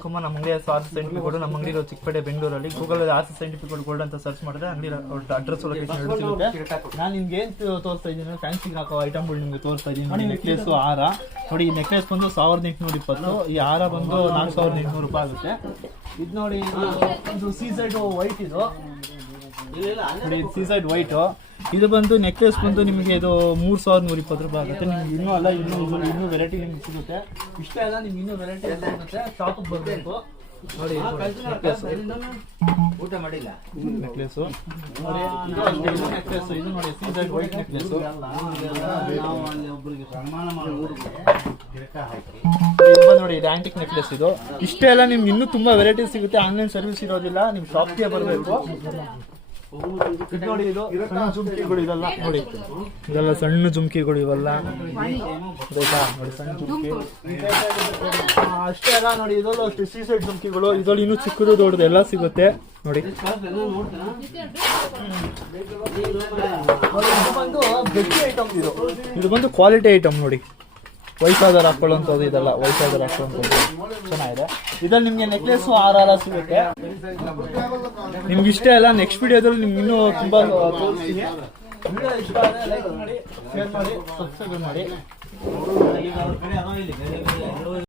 ಅನ್ಕೊಂಬ ನಮ್ಮ ಅಂಗಡಿ RC scientific gold ನಮ್ಮ ಅಂಗಡಿ ಚಿಕ್ಕಪೇಟೆ ಬೆಂಗಳೂರಲ್ಲಿ ಗೂಗಲ್ ಆರ್ಸಿ ಸೈಂಟಿಫಿಕ್ ಗೋಲ್ಡ್ ಅಂತ ಸರ್ಚ್ ಮಾಡಿದ್ರೆ ಅಂಗಡಿ ಅಡ್ರೆಸ್ ಲೊಕೇಶನ್ ಸಿಗುತ್ತೆ. ನಾನು ನಿಮ್ಗೆ ಏನ್ ತೋರಿಸ್ತಾ ಇದ್ದೀನಿ ಫ್ಯಾನ್ಸಿಗೆ ಹಾಕೋ ಐಟಮ್ಗಳು ನಿಮ್ಗೆ ತೋರಿಸ್ತಾ ಇದ್ದೀನಿ ನೋಡಿ. ನೆಕ್ಲೆಸ್ ಹಾರ ನೋಡಿ, ಈ ನೆಕ್ಲೆಸ್ ಬಂದು 1820, ಈ ಹಾರ ಬಂದು 4800 ರೂಪಾಯಿ ಆಗುತ್ತೆ. ಇದು ನೋಡಿ, ಇದು ಸೀಸೈಡ್ ವೈಟ್, ಇದು ಸೀಸೈಡ್ ವೈಟ್. ಇದು ಬಂದು ನೆಕ್ಲೆಸ್ ಬಂದು ನಿಮಗೆ ಇದು 3120 ರೂಪಾಯಿ ಆಗುತ್ತೆ. ನಿಮ್ಗೆ ಇನ್ನೂ ಅಲ್ಲ, ಇನ್ನೂ ವೆರೈಟಿ ನಿಮ್ಗೆ ಸಿಗುತ್ತೆ. ಇಷ್ಟ ಎಲ್ಲ ನಿಮ್ಗೆ ಇನ್ನೂ ವೆರೈಟಿ ಸಿಗುತ್ತೆ. ಶಾಪಿಗೆ ಬರಬೇಕು ನೋಡಿ. ಊಟ ಮಾಡಿಲ್ಲ ನೆಕ್ಲೆಸ್ ನೋಡಿ, ಇದು ಅಷ್ಟೇ, ಇದು ನೆಕ್ಲೆಸ್, ಇದು ನೋಡಿ ಸೀಸೈಡ್ ವೈಟ್ ನೆಕ್ಲೆಸ್. ನೋಡಿ ಇದು ಆಂಟಿಕ್ ನೆಕ್ಲೆಸ್. ಇದು ಇಷ್ಟೇ ಎಲ್ಲ ನಿಮ್ಗೆ ಇನ್ನೂ ತುಂಬಾ ವೆರೈಟಿ ಸಿಗುತ್ತೆ. ಆನ್ಲೈನ್ ಸರ್ವಿಸ್ ಇರೋದಿಲ್ಲ, ನಿಮ್ ಶಾಪ್ಗೆ ಬರಬೇಕು. ನೋಡಿ ಇದು ಸಣ್ಣ ಜುಮ್ಕಿಗಳು, ಇದೆಲ್ಲ ನೋಡಿ, ಇದೆಲ್ಲ ಸಣ್ಣ ಜುಮ್ಕಿಗಳು ಇವೆಲ್ಲ ಬೇಕಾ ನೋಡಿ, ಸಣ್ಣ ಜುಮ್ಕಿ ಅಷ್ಟೇ ಅಲ್ಲ ನೋಡಿ. ಇದೆಲ್ಲ ಅಷ್ಟೇ ಸೀಸೈಡ್ ಜುಮ್ಕಿಗಳು, ಇದ್ರಲ್ಲಿ ಇನ್ನೂ ಚಿಕ್ಕದು ದೊಡ್ಡದು ಎಲ್ಲ ಸಿಗುತ್ತೆ ನೋಡಿ. ಇದು ಬಂದು ಗಟ್ಟಿ ಐಟಮ್, ಇದು ಬಂದು ಕ್ವಾಲಿಟಿ ಐಟಮ್ ನೋಡಿ. ವಯಸ್ಸಾದವ್ರು ಹಾಕೊಳ್ಳುವಂಥದ್ದು, ಇದೆಲ್ಲ ವಯಸ್ಸಾದವ್ರು ಹಾಕೊಳ್ಳುವಂಥದ್ದು ಚೆನ್ನಾಗಿದೆ. ಇದ್ರಲ್ಲಿ ನಿಮ್ಗೆ ನೆಕ್ಲೆಸ್ ಹಾರ ಸಿಗುತ್ತೆ. ನಿಮ್ಗೆ ಇಷ್ಟ ಅಲ್ಲ, ನೆಕ್ಸ್ಟ್ ವಿಡಿಯೋದಲ್ಲಿ ನಿಮ್ಗೆ ಇನ್ನೂ ತುಂಬಾ ತೋರಿಸ್ತೀನಿ. ವಿಡಿಯೋ ಇಷ್ಟ ಆದರೆ ಲೈಕ್ ಮಾಡಿ, ಶೇರ್ ಮಾಡಿ, ಸಬ್ಸ್ಕ್ರೈಬ್ ಮಾಡಿ.